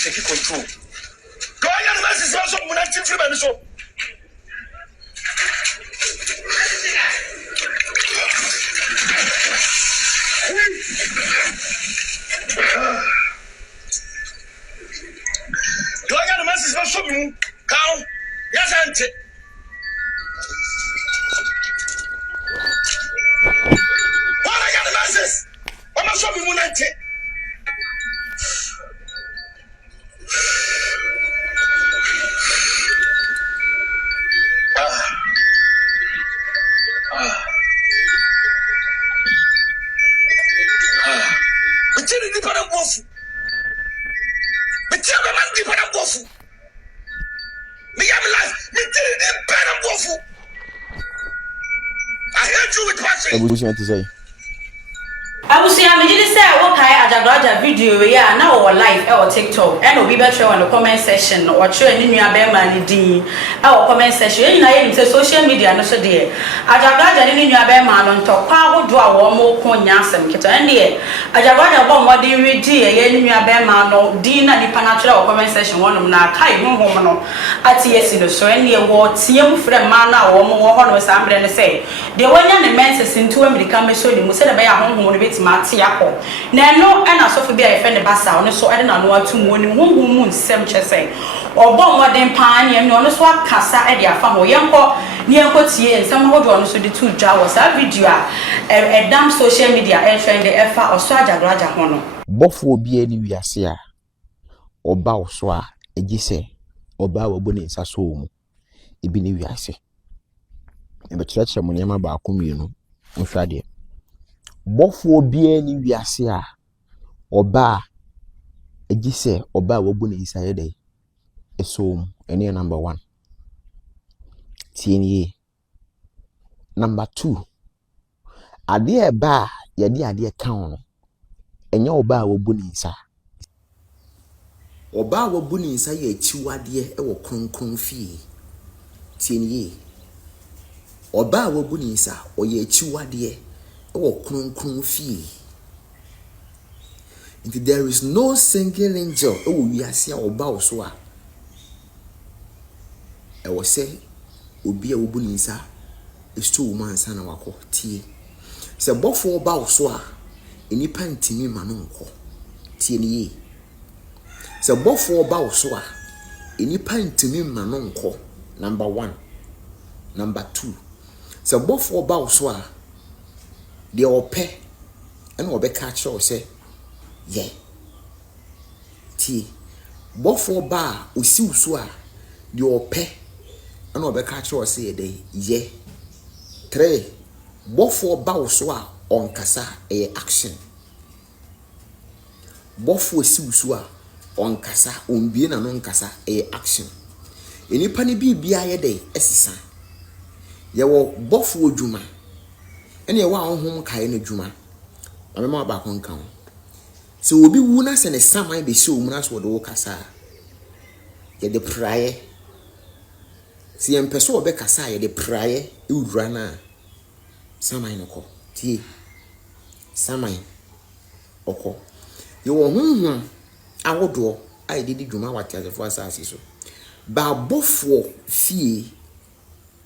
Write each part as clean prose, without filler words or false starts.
take control. Go and message also Munati Freeman so. Go and message also Mun. Count. Yes, auntie. What I got the message? I'm not sure Munati. What to say? I will see. I mean, say what kind Ajagurajah video yeah now or live or TikTok and we better on the comment section or share any new abema ni our comment section. You know, say social media no so there. Ajagurajah ni new abema on top. How do I want more konyasem kita? And there, Ajagurajah want more DVD. Any new abema no dina ni panatural comment section one na kai mo no. Ati yes no so any what team friend mana or more one was ambre say. The one yan the menses into America so the musa be a home bit mati yako na no na so for be a friend basa ono so ade na no atum woni honhom nsem kyese obo modern pan ye no so akasa ade afa ho yenko ne yenko tie nsem hodo ono so de tu dwa was a video a dam social media e trend the efa oso Ajagurajah ho no Bofo obi ani wiase a oba oso a egise oba wabo ne nsa so mu ebi ne wiase e be kyerɛkyerɛ mo nyama ba akomienu nhwade Bofo bia ni wiase a oba egise oba wabu ne isaye dey esom ene number 1 tienie number 2 ade e ba yede ade ka ono enye oba wabu ne isa oba wabu ne isa ye chiwade e wo kronkron fie tienie oba wabu ne isa oye chiwade or kronkron fie. There is no single angel we are seeing about so I will say obi a wobunisa is 2 months and wako tie se bofo about so a enipa ntimi ma no nko tie ni se bofo about so a enipa ntimi ma no nko number 1 number 2 se bofo about so a de ope and obe catch or say yeah ti bofo ba osi uso a de ope and obe catch or say dey yeah 3 bofo ba uso a on kasa e action bofo osi uso a on kasa on bie na no kasa e action enipa ne bibia ye dey esisa ye wo bofo odwuma ene wa honhom kae na dwuma amema ba konka ho se obi wu na se ne saman be se omuna so do kasa ye de praye se ye mpeso obe kasa ye de praye ewura na saman no ko tie saman oko ye wo honhom awodo ai de dwuma watiasefo asase so ba bofo fie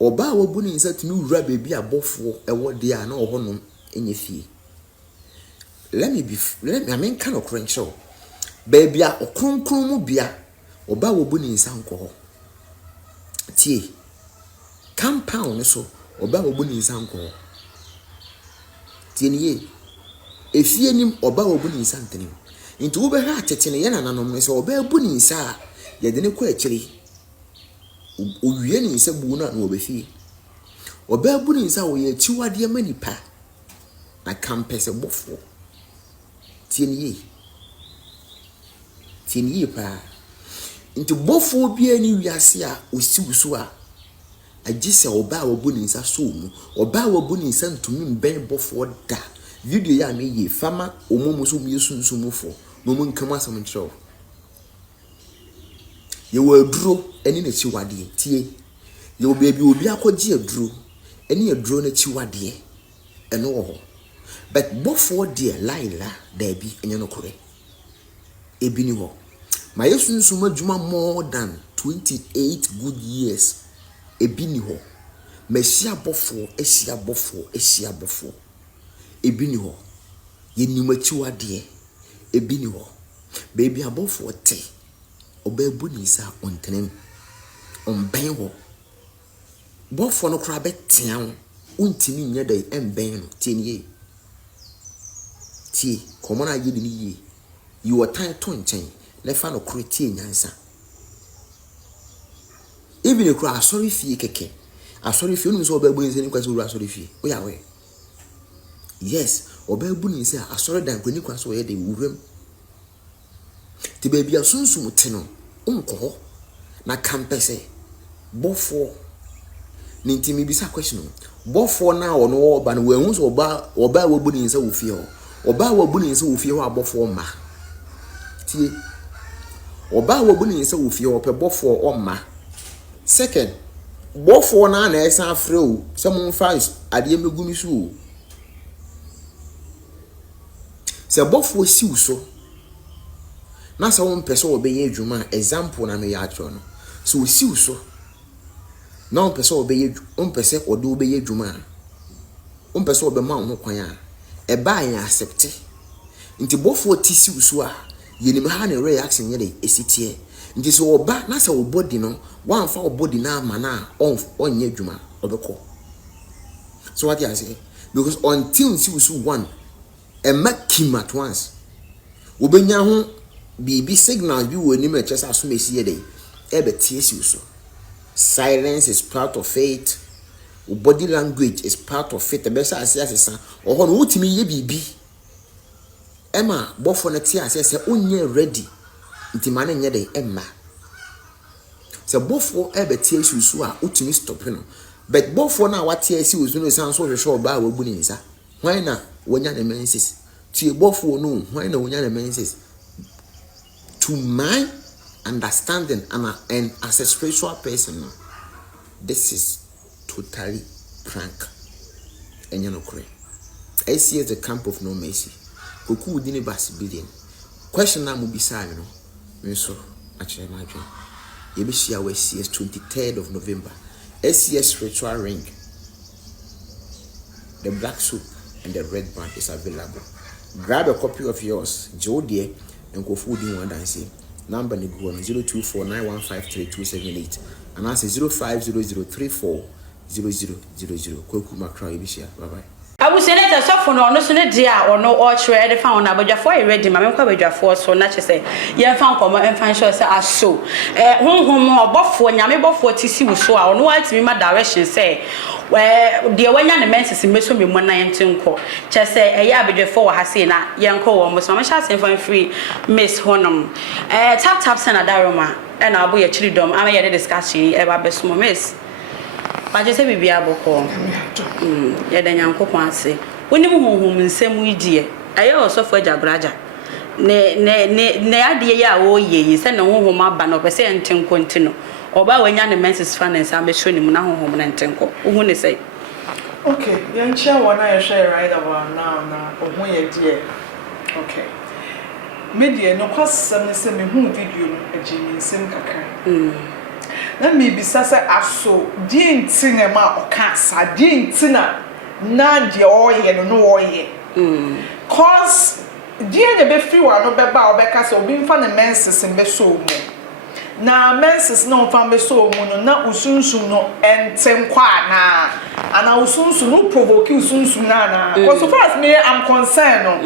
oba wabu ni nsa tumi wura bebi abofo ewo de a na ohonom enye fie let me I mean kind of cruncho bebi a okronkron mu bia oba wabu ni nsa nko ho tie compound so oba wabu ni nsa nko ho tie niye efie nim oba wabu ni nsa ntenim nti wo be ha tetene ye na nanom ne so oba wabu ni nsa ye de ne ko akiri owie ni nsa bu na no obefie oba bu ni nsa wo ye chiwade manipa na campus bofo tieniye pa nti bofo bia ni wiase a osiwuso a agise oba wo bu ni nsa so mu oba wo bu ni nsa ntumi mben bofo da video ya me ye fama omomo so mu yesunsunmufo no mu nkama asam nkyerɛw ye wo aduro eni na chiwade tie ye wo bebi obi akɔgye aduro eni aduro na chiwade eno wo ho but before there laila da bi enye no kore ebi ni ho My sunsun adwuma more than 28 good years. Ebi ni ho. Mesia bofo, esia bofo, esia bofo. Ebi ni ho. Ye ni machiwa de. Ebi ni ho. Baby abofo te. Obebu ni sa ontenem. Onben ho. Bofo no kra betia ho. Untimi nya dai emben no tienye. Tie, komona ye ni ye. You are time to nchen. Le fa no kreti nyansa. Even a cry sorry fee keke. A sorry fee no so obebu ni se ni kwaso ura sorry fee. O ya we. Yes, obebu ni se a sorry dan kwani kwaso ye de wuram. Ti baby asunsu mute no. Unko ho na campese. Bofo ni ntimi bisa question no. Bofo na ono oba no we hu so oba wabu ni se wo fie ho. Oba wabu ni se wo fie ho abofo ma. Tie. Oba wabu ni se wo fie ho pe bofo o ma. Second, bofo na esa afre o. Se mo fa ade megu mi so. Se bofo si uso. Na se won pese obeye adwuma example na me ya atro no. So si uso. Na won pese obeye on pese ode obeye adwuma. On pese obema ho kwan a e ba ya accept. Nti bofo ti si uso a yenim ha na reaction ye de esitie. Nti so oba na se obody no wan fa obody na ama na onye adwuma obeko. So what you say? Because until si uso one e make him at once. Obenya ho BB signal bi wo ni me chesa so mesi ye dey e be tie si uso. Silence is part of it. Body language is part of it. Be say asesa oho no utimi ye BB Emma bofo na tie asese onye ready nti ma na nye dey emma se bofo e be tie si uso a utimi stop no but bofo na wa tie si uso no san so hwehwe oba wa bu ni nsa hwan na wonya na menses tie bofo no hwan na wonya na menses. To my understanding and as a spiritual person, this is totally prank. And you know, I see as the camp of no mercy. Koku dini basi Billien. Question now will be sad, you know. So, actually, my dream. You be see our SCS 23rd of November. SCS spiritual ring. The black suit and the red band is available. Grab a copy of yours, Joe dear. And go food in one dance. Number ni go on 0249153278 and answer 0500340000. Koku makra ibishia. Bye bye. I will say that so for no so ne dia or no or try the found abadwafo e ready ma me kwa badwafo so na che say ye fan komo en fan sure say aso honhom obofo nyame bofo tisi wo so a ono altimi ma direction say de wanya ne menses meso me mo na yentinko che say eye abadwafo wo ha say na yenko wo mo so ma sha say fan free miss honom tap say na daroma e na abo ye chiridom ama ye discussion e ba beso miss I just say we are boko. Yeah, then Yankopon say. When you home nsem we dear. I also for Ajagurajah. Ne idea ya o ye, send no home ban of a say and continue. Or by when young men's finance, I'm showing him now home and tinko. Who say? Okay, young chair one I share right about now, or when you dear. Okay. Media no cost some semi who video a Jimmy Simkaka. Let me be sasa aso din tinema okasa din tina na de oye no oye cause din de be free wa no be ba obeka so obi mfa ne menses mbe so mu na menses no mfa mbe so mu no na usunsun no entem kwa na ana usunsun no provoke usunsun na because so far as me I'm concerned no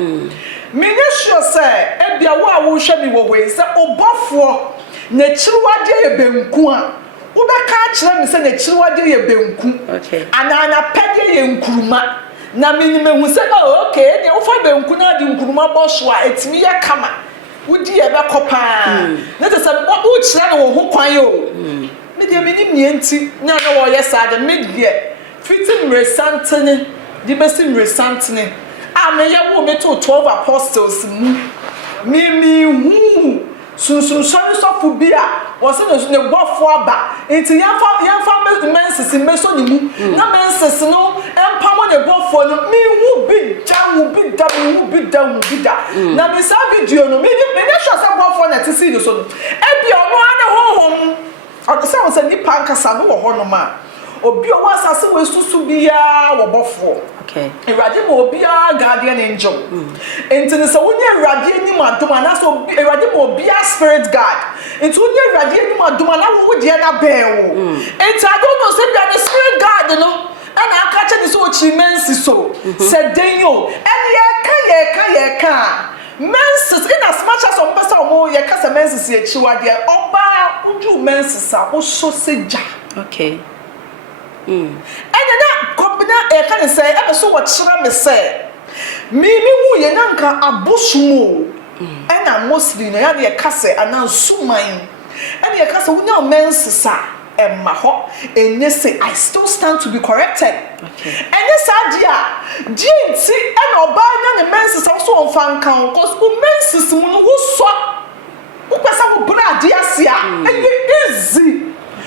me sure say e bia wo a wo hwe mi wo we say obofo na chiriwade ye benku a ubeka kire mi se na chiriwade ye benku okay ana pede ye nkuruma na minime hu se okay de wo fa benku na de nkuruma boso a etimi ye kama wudi ye be kopa na te se wo kire na wo ho kwan yo me de minim nie nti na na wo ye sa de me de fitim resantene di besim resantene a me ye wo me to 12 apostles mu mi hu sunsun so fu bia wo se no gbofo aba enti yanfa menses meso ni mu na menses no empa mo de gbofo no mi hu bi da na me sa video no me sure say gbofo bofoɔ na te see no so ebi ɔno ane honhom ɔdese wo sɛ nipa nkasa no wɔ hɔ no ma obi o wasase we susu biya wɔ bofoɔ okay Awurade ma obiara guardian angel enti ne sɛ wonye Awurade anim adom ana so Awurade ma obiara spirit guard enti wonye Awurade anim adom ana wo de na bɛɛwo enti I don't know say the spirit guard no ana aka kyɛ ne so ochimensi so sɛ den yo ɛne yɛka menses in as much as some person omo yɛka sɛ menses yɛ chiwadeɛ ɔba uju menses a wo so seja okay and na kombina can say I so what chira me say me hu ye na nka abosumo and na mostly na ya de kase ana suman and ye kase wo nya mensisa emma ho enye say I still stand to be corrected okay enye sadia jinti and oba na ne mensisa so on fan kan cause wo mensis mu no wo so wo pesa wo bra de asia enye easy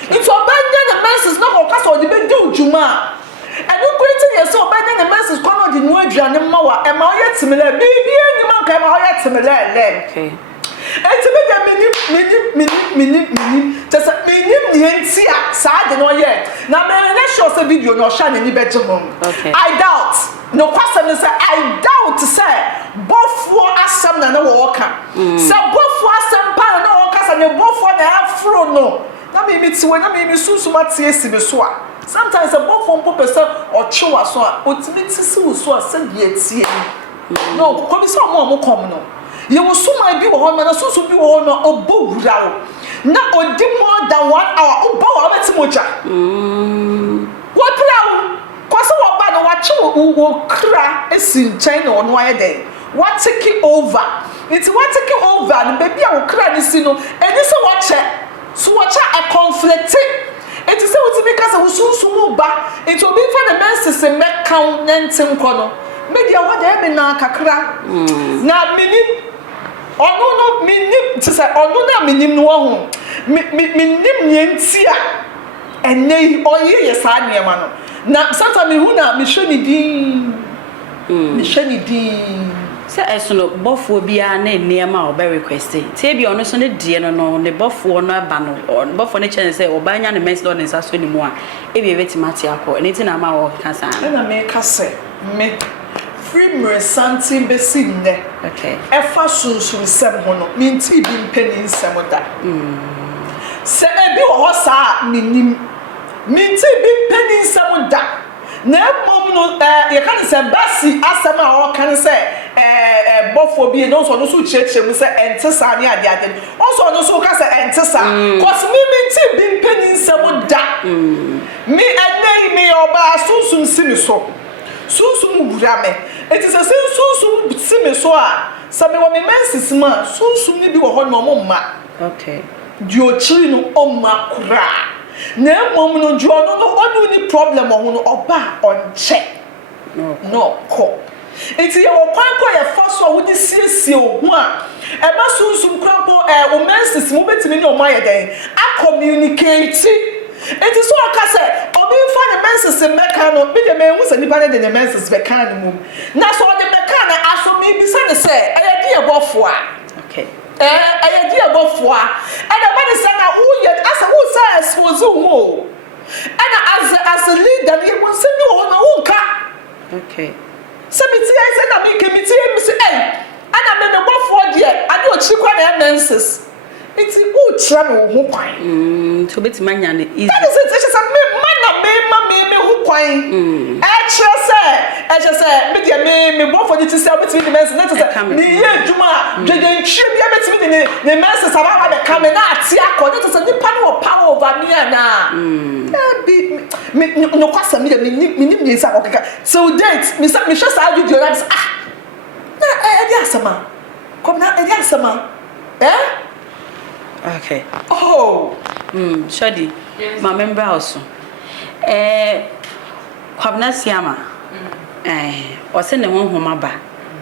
it's obanya the menses no go kasa odi be di ujuma and you creating yourself obanya the menses kono di nu aduane ma wa e ma oye timile bibi enyima nka e ma oye timile le okay enti me de minim just minim ni enti a saa de no ye na me na show say video no sha ni be jemom okay I doubt no kwasem say I doubt say bofo asem na na wo ka say bofo asem pa na wo ka say ne bofo na afro no na me tiwe na me susuma tie si be so a sometimes a bofo mpo person o twewa so a otimi ti si wo so a se de tie no ko bi so mo kom no ye wo suma bi wo ho na susu bi wo no obowura wo na odi more than 1 hour obo wa beti moja wo prawo ko so wo ba no wa twe wo kra esi nchen na ono aye den what take over it's what take over no baby a wo kra ni si no eni se wo che so what a conflict it is what because we sunsun ba it will be for the menses me count nentim kono media what dey me na kakra na minim ono no minim to say ono na minim no ho minim nyentia ene oyi ye sa niema no na santa me hu na me hwani din say esono bofo bia na niema o be request tie bia ono so ne die no ne bofo no aba no bofo ne chen say obanya ne mess do ne sa so ni mu a e bia betimati akọ ene ti na ma wo kasa na me kase me free mersanti besi nne okay efa sunsun sem ho no minti bi mpeni nsem da se ebi wo ho sa minim minti bi mpeni nsem da na mom no ye kan se basi asem a o kan se bofo bi no so no so cheche mu se entesa ne ade ade o so no so ka se entesa cause me minti bi mpeni nsem da me adai me oba sunsun simi so sunsun wura me it is a sunsun simi so a sabe wo me mensis ma sunsun ni bi wo ho no mo ma okay dio chiri no omma kura na mom no jo no onu ni problem ho no oba onche no ko enti ye wo kwanko ye foso wo di siesie ohu a e ba sunsun kranko wo mensis mo betimi ni o ma ye den a communicate enti so aka say obi fa the menses meka no bi de me hu se nipa de the menses meka no mum na so de meka na aso mi bi se ne se e ye die bofo a okay I idea about four, and about the son who yet as a who says was who, and as a leader, he will send you on a wonka. Okay. Somebody I said, I became it, hey, and I made a buff 4 year, I do a chicken eminences. It's a good trouble who pine. To bet mania is that is it. It's just a man, who pine. I just said, me both for the to sell between the men, not to me, Juma, Jaden, she be able to be the masters about the coming out, Tiako, that is a new power over me now. No cost of me, so date, Mr. Michelle, I do your lives. Ah, come now, eh? okay Oh shadi yes. My member also kwabna siama o se ne honhoma ba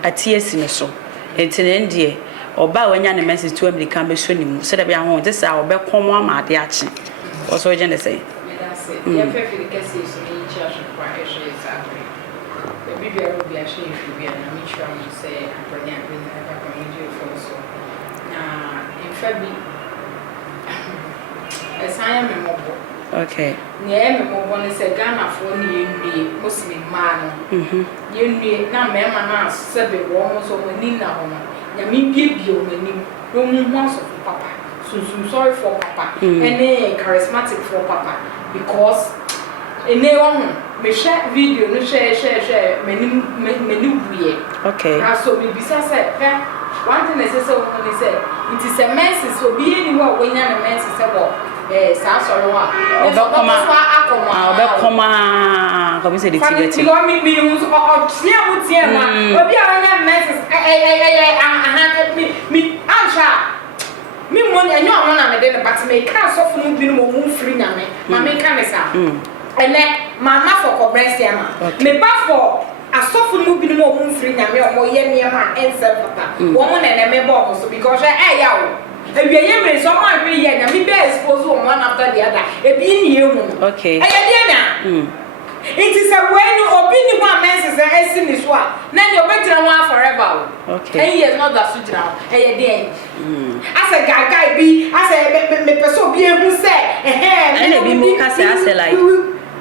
atiesi ne so entene ndie oba wanya ne message to America be so nimu se da bia ho je sa obekom amade ache o so je ne say ya fe fi ke se so ni cha so kwa e so isa e bi bia ro bia she fi bia na mi try to say akonya be na ba community for so na in February. Esanya me mobo. Okay. Nye me mobo ne se Ghana fo ne yenwie Muslim man. Yenwie na me ma na sebe wo mo so mani na ho no. Nya me bie o mani. No mu so papa. So sorry for papa. Ene charismatic for papa because ene wo me share video no share mani buye. Okay. Na so me bisa say one thing I say so when say it is a message so be anywhere when you a message say what sa sorry wa obekoma come say the tibet you want me o tia ma obi a anya message me answer me money enyo amon na me dey but me can so funu bi no mo free na me ma me can sa ene mama for cobrency ama me ba for asofo no bi no mo free na me o mo ye niam ensel papa wo mo na me bo so because ya wo ewiye me so ma hwe ye na me be expose one after the other e bi ni emu okay dia na it is a way no obi ni one message esi ni so a na ni obetira one forever okay 10 years not that so jira dia as a guy bi as a me person bi ehu se na bi mo ka say like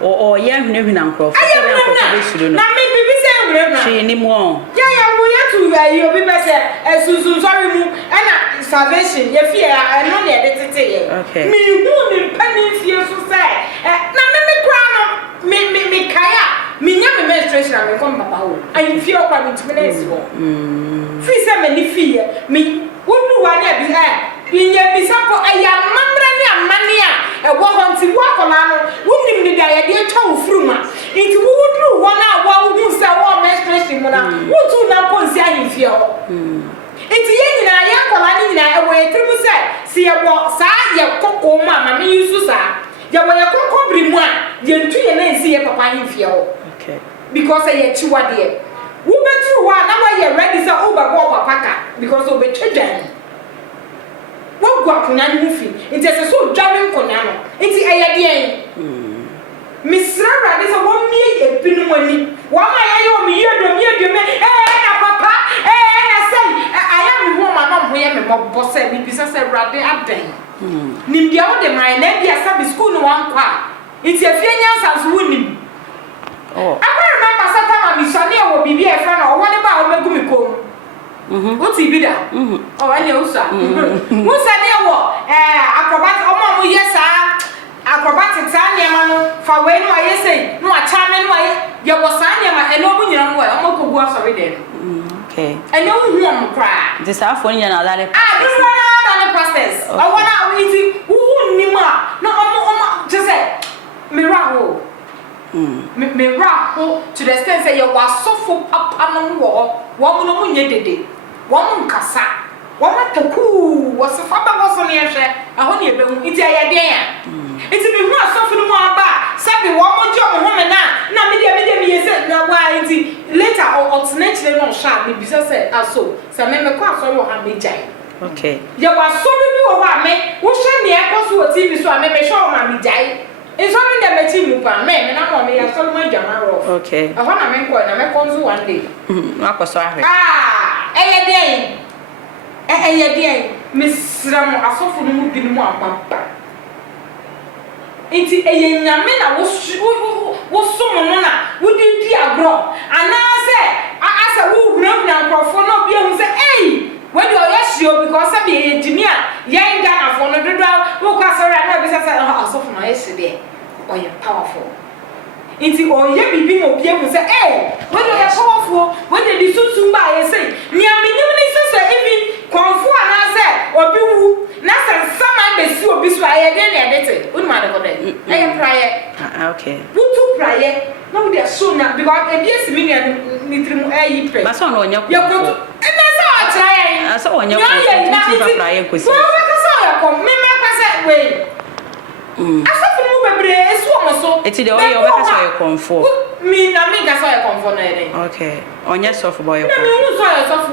or yeah huna nkro for say nkro be suru no na me bibi say huna she ni mo yeah we have to you obi be say esusun sorry mu na salvation ye fear no na e tete ye me hu ni pani fie so say na me kra no me kaya me nya me menstruation na me kom papa ho I feel kwa me tumene ho fi say me ni fie me wonu wa na bi inye bisapo aya mamra ni amane a ewo honti wo akola no wunim ni da ye de twa ofuruma nti wo wudru wona wo hu se wo menstruation mo na wutu na ponsi ahimfie ho nti ye nyina ye akola ni nyina ewo etrimu se si ye wo sa ye kokko ma ma me yusu sa ye wo ye kokko brimu a ye ntu ye na nsi ye papa ahimfie ho okay because ye chiwa de wo betru wa na wa ye ready say o ba go papa ka because o be twadan wo gwa kuna ni fi nti se so dware nkona no nti eye de en misra rade se wo mie ebinu mani wo ma ye yo mi yedo me na papa na say aya mi wo ma no ho ye me mo se bi bisa se rade adan nim dia wo de mai na bia sa bi school no wan kwa nti afie nyansa so wonim I remember Satan mi sani e wo bibi e fra na wo ne ba wo megu mi kom what be that? Oh, I know, sir. Who's a near war? Acrobat, oh, yes, sir. Acrobatics, I for when I say, no, a charming way. You was Sanya, and no, young way. I'm going to go sorry then. Okay. I know who won't cry. This afternoon, you're not that. This one, process. I want to eat who knew no, just say, miracle. Miracle to the extent that you are so full up on the wall. One woman did. One kasa, one taku was a father was on the air. I want you to eat a day. It's a bit more something more about something one more job, woman now. Now, me said, now why later or alternately no sharp, because said, I saw some member class or have me jay. Okay. You are so many over me, who send the echoes to a TV so I may show my jay. It's only the meeting man, and I'm on me, I saw my jammer. Okay. I want to make one day. Eye dey misram asofo no mu binu mu ampa enti eye nyame na wo som no na wo di agro ana se asa wo hurahura nkrofo no bia hu se we do yesio because say be edimi a yen Ghana fo no dodo wo kwa sorry na be say asofo no yesi de oye powerful enti oye bibi mo bia hu se we do ye powerful we dey di sutu ba ye say mi aminim ni so even konfu ana se obi wu na se sama be si obi so aye de na edete unu ma de ko de prayer okay wutu prayer no we dey so na because e bi esi mi ni trimu pre ba so no onya ko ye ko na se o try so onya ko ti prayer ko si wo ka so ya ko me pa se we asafo mu bebre esu omo so eti de oye obeka so ye konfo mi na mi ga so ye konfo na ere okay onya soft boy na mi hu so ye soft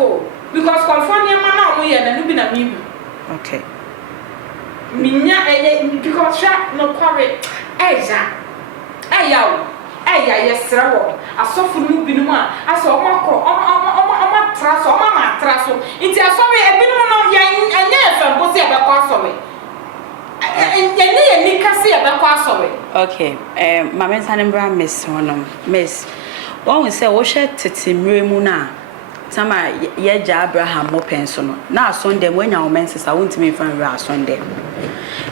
because konfo ni ma na omo ye na no bi na mi okay minya because sha no kware yesra wo asofo mu bi no ma aso omo kro omo tra so omo ma kakra so nti asori ebinu no anya efem bo se abekọ asori enya ye ni kase abekọ asori okay mama Sanembra miss honom miss one say wo hwe tete mremu na sama yeja Abraham mo penso no na Sunday wenya wo menses a wontimi fan ra Sunday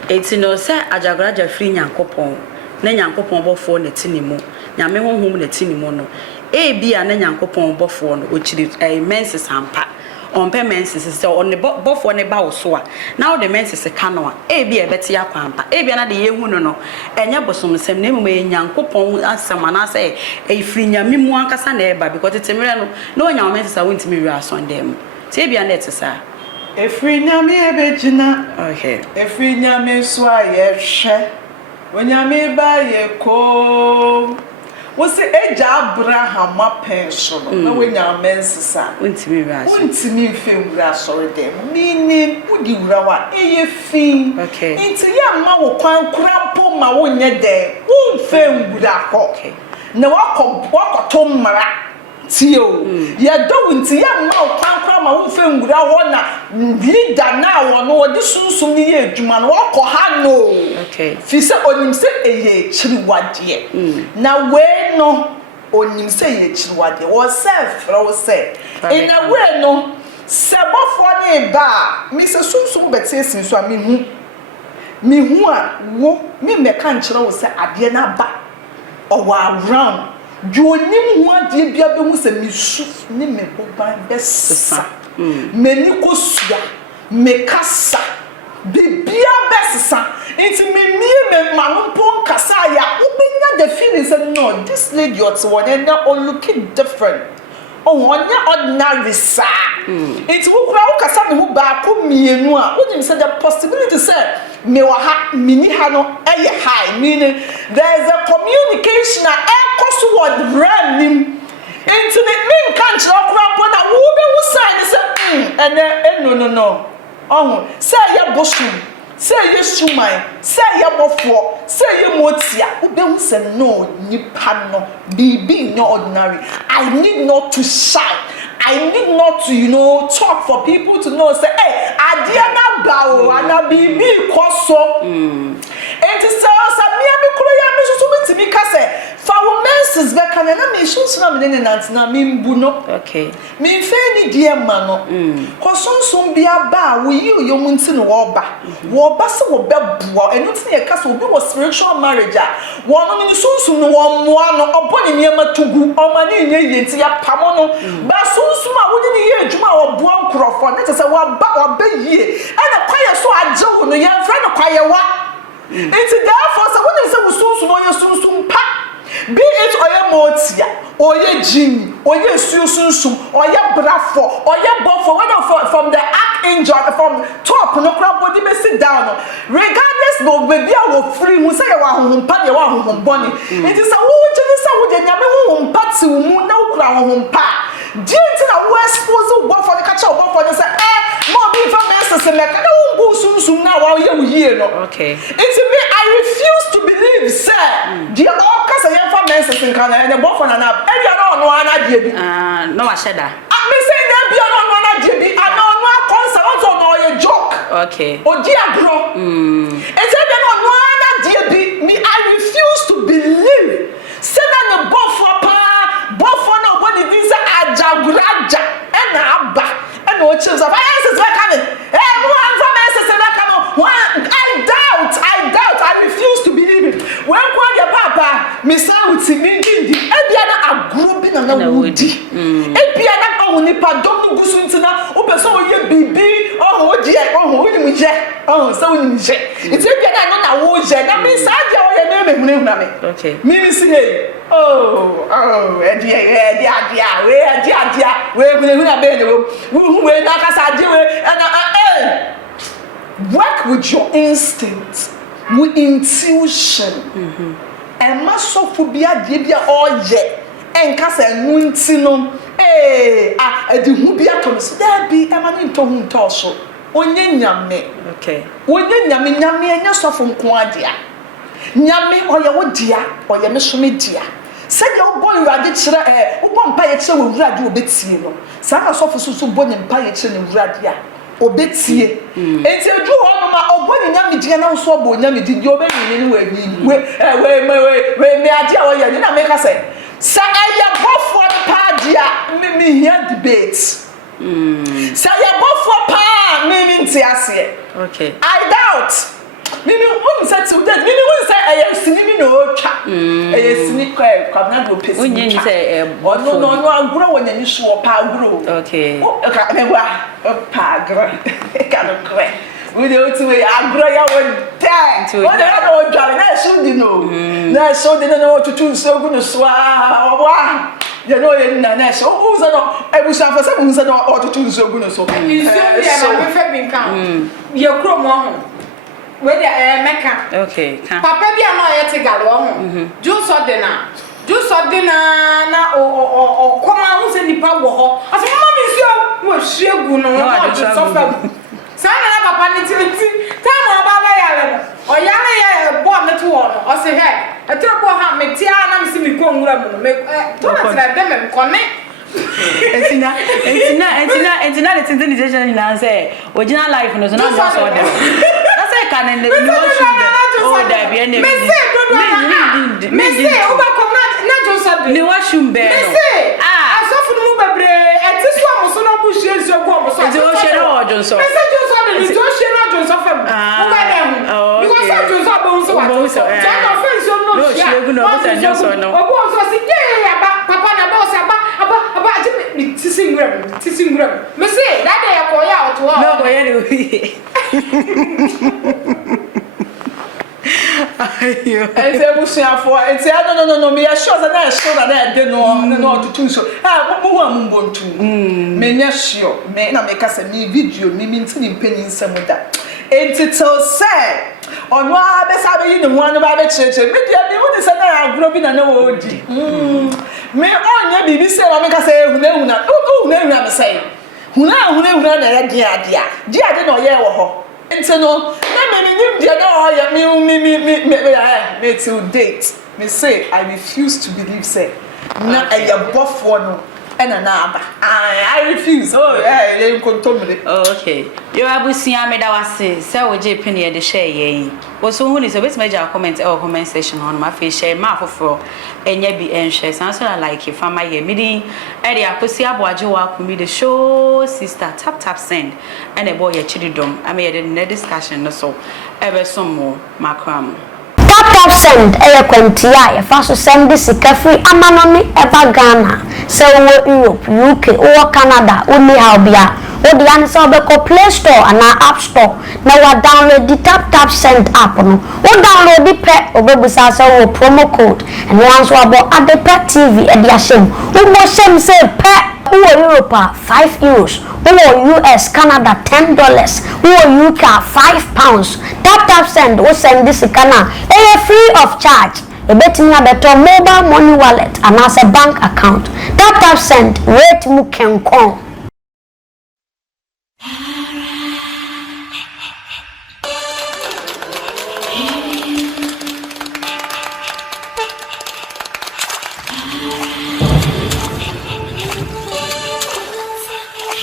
eti no say Ajagurajah free Nyankopon na Nyankopon bofo na tinimo nyame honhom na tinimo no bia na Nyankopon bofo no ochiri menses ampa on pe menses say on the bofo ne ba wo so a now the menses ka no a bia beti akwampa bia na de yehu no enye bosomsem na emum Nyankopon asema na say free nyame mu ankasa na eba because temere no na onya menses a wontimi wi Sunday mu tie bia na etesa free nyame ebejina okay free nyame so ayehwe onyame ba ye ko wo se Abraham mapenso no na wenya mensesa wontimi mfewura sori dem mini udi wura wa fin okay nti ya ma wo kwan kurampo ma wo nye de wo mfewura ko okay na wakoto mmara tio ya do nti ya ma wo kwan ma wo mfewura ho na leader na wo no wo de sunsun ni ye adwuma no wakọ ha no okay fi se onim se eye chiriwade na we no onim se eye chiriwade wo self ro se in a way no se bofo ni ba mi se sunsun betesin so a mi hu a wo mi meka nkyere wo se ade na ba owa around jonim hu ade bia be hu se mi su ni me boban besa meni kosua mekasa bibia besesa nti me manumpo kasa ya ubenya the feeling say no this lady ought one na looking different onya ordinary sa nti wukura ukasa me hu ba ko mienu a wonim say the possibility say me wa ha mini ha no eye high meaning there is a communication a cosword random into the main country okura na wo be wu sign say no say ya bosum say ye sumai say ya bofo say ye motia wo be hu say no nipa no bibi no ordinary. I need not to shout, I need not to talk for people to know say hey adia na bawo ana bibi koso enti say me abi kuro ya me susu mitimi ka say fa wo menses be kan na me sunsun na me ne nantina me mbu no okay me fe ni die ma no kosunsun bia ba wo yi oyom nti no wo ba se wo be bua enu ti ye ka so obi wo spiritual marriage a wo no ni sunsun no wo moa no obo ni niema tugu o ma ni nye ye ti ya pamo no ba sunsun a wo ni ye adwuma wo bua nkrofo na te se wo ba yie ana kwaye so agye wo no ye fra no kwaye wa enti therefore so wo ni se wo sunsun no ye sunsun pa be it oye motia oye jin oye susunsun oye brafo oye bofo whether from the archangel from top no crab body be sit down regardless no baby I will free who say wa honhompa de wa honhomboni it is a wo jini say wo de nyame honhompa ti mu na ukura honhompa dinti na wo expose bofo de ka cha bofo de say mo be from message me ka na wo bu sunsun na wa ye wuye no okay it me I refuse to believe sir the all cause for message in Canada and the buffer and up area no ana die bi no asheda me say there be no ana die bi and no concert also no your joke okay odi agro and say there no ana die bi me I refuse to believe say na the buffer no what it is Ajagurajah and aba and no chips of message back coming one for message back come I doubt I refuse to believe it when kwa your papa me say uti me ndi ebia na agro bi na wudi ebia na ohuni padom no gusu ntina wo be so ye bibi wo je woni mu je so woni mu je iti ebia na na wo je na me say dia wo ye na me hunu na me okay me si hey edia we hunu na be ne we na kasa je we na work with your instinct, with intuition. And masophobia debia oye. And case nuntino. The hubia comes there be a man into whom torso. Onye nyame. Okay. Onye nyame and your sofum quadia. Nyame or your dear or your missume dear. Said your boy radiched one pay with radio betzino. Sana officers who born in Payet in Radia. Obetie. And so you are born in Yamijana Sobo, Yamid, your baby, where me idea, you make us say. Say I both for Padia, me here debates. Say I both for Pa, meaning Tiasia. Okay. I doubt. Mimi won say to that. Mimi won say I am sinimi no twa. I sini kwa kwabna do pesi. Won yin say no aguro won yin so pa aguro. Okay. O ka me wa pa aguro. Ka no kwe. We dey otu we aguro ya won time. Won dey no dware na so di no. Na so di no tutu so gu no so wa. You know you na so who say no ebusa for say who say no tutu so gu no so. Ni so ya na me fe bin kan. Ye kro mo ho. Where the Mecca. Okay. Papa be a no yet galo. Juice or dinner. Na or come out who's any power. As a man is your was she suffer. Sana papa nativity. Time or Baba Yalen. Or Yana born the two or say, hey, a turbo ham, Metiana, and see me go make them connect. Entina the synchronization in answer. Original life was not just order. That's I can and the new oh, there be any. Messi, New washroom bear. I saw for the move at this one was so no bush is your bomb. So I Johnson. Because I just up on so Tissing gram. Me say that day I go out to all. No, anyway. And say we say for and say no me sure that I dey no to tun so mo mbontu me nya sure me na me ka say me video me ntini mpanin nsem da entitil say ono abesa be yi ne ho anu ba be cheche me dia me woni say na agro bi na na wo di me onya bibi say wa me ka say huna me say huna na ya dia na oye wo ho enti no na me nim dia na oye me till date me say I refuse to believe say na I buff one and another I refuse you control okay you abusia me da wase say wo je pini e de share yen wo so hu ni so bit major comment or comment section on my face share ma foforo enya bi enhwe san so like if am ye midi e de akosi aboaje wa akumi the show sister tap send and e boy ye chididom am ye the discussion no so e be some mo makram tap send kwantia ya faso send sika free amanami eba Ghana so wo Europe UK or Canada only how bia o di an so be ko Play Store and App Store na wa download the tap send app no o download the pre obebusa so wo promo code and once we abo adepa TV e dia shem wo mo shem say pe who Europe €5, who US Canada $10, who UK £5. Tap send we send this Ghana free of charge. A betting better mobile money wallet and as a bank account. Tap send rate mu kenkon.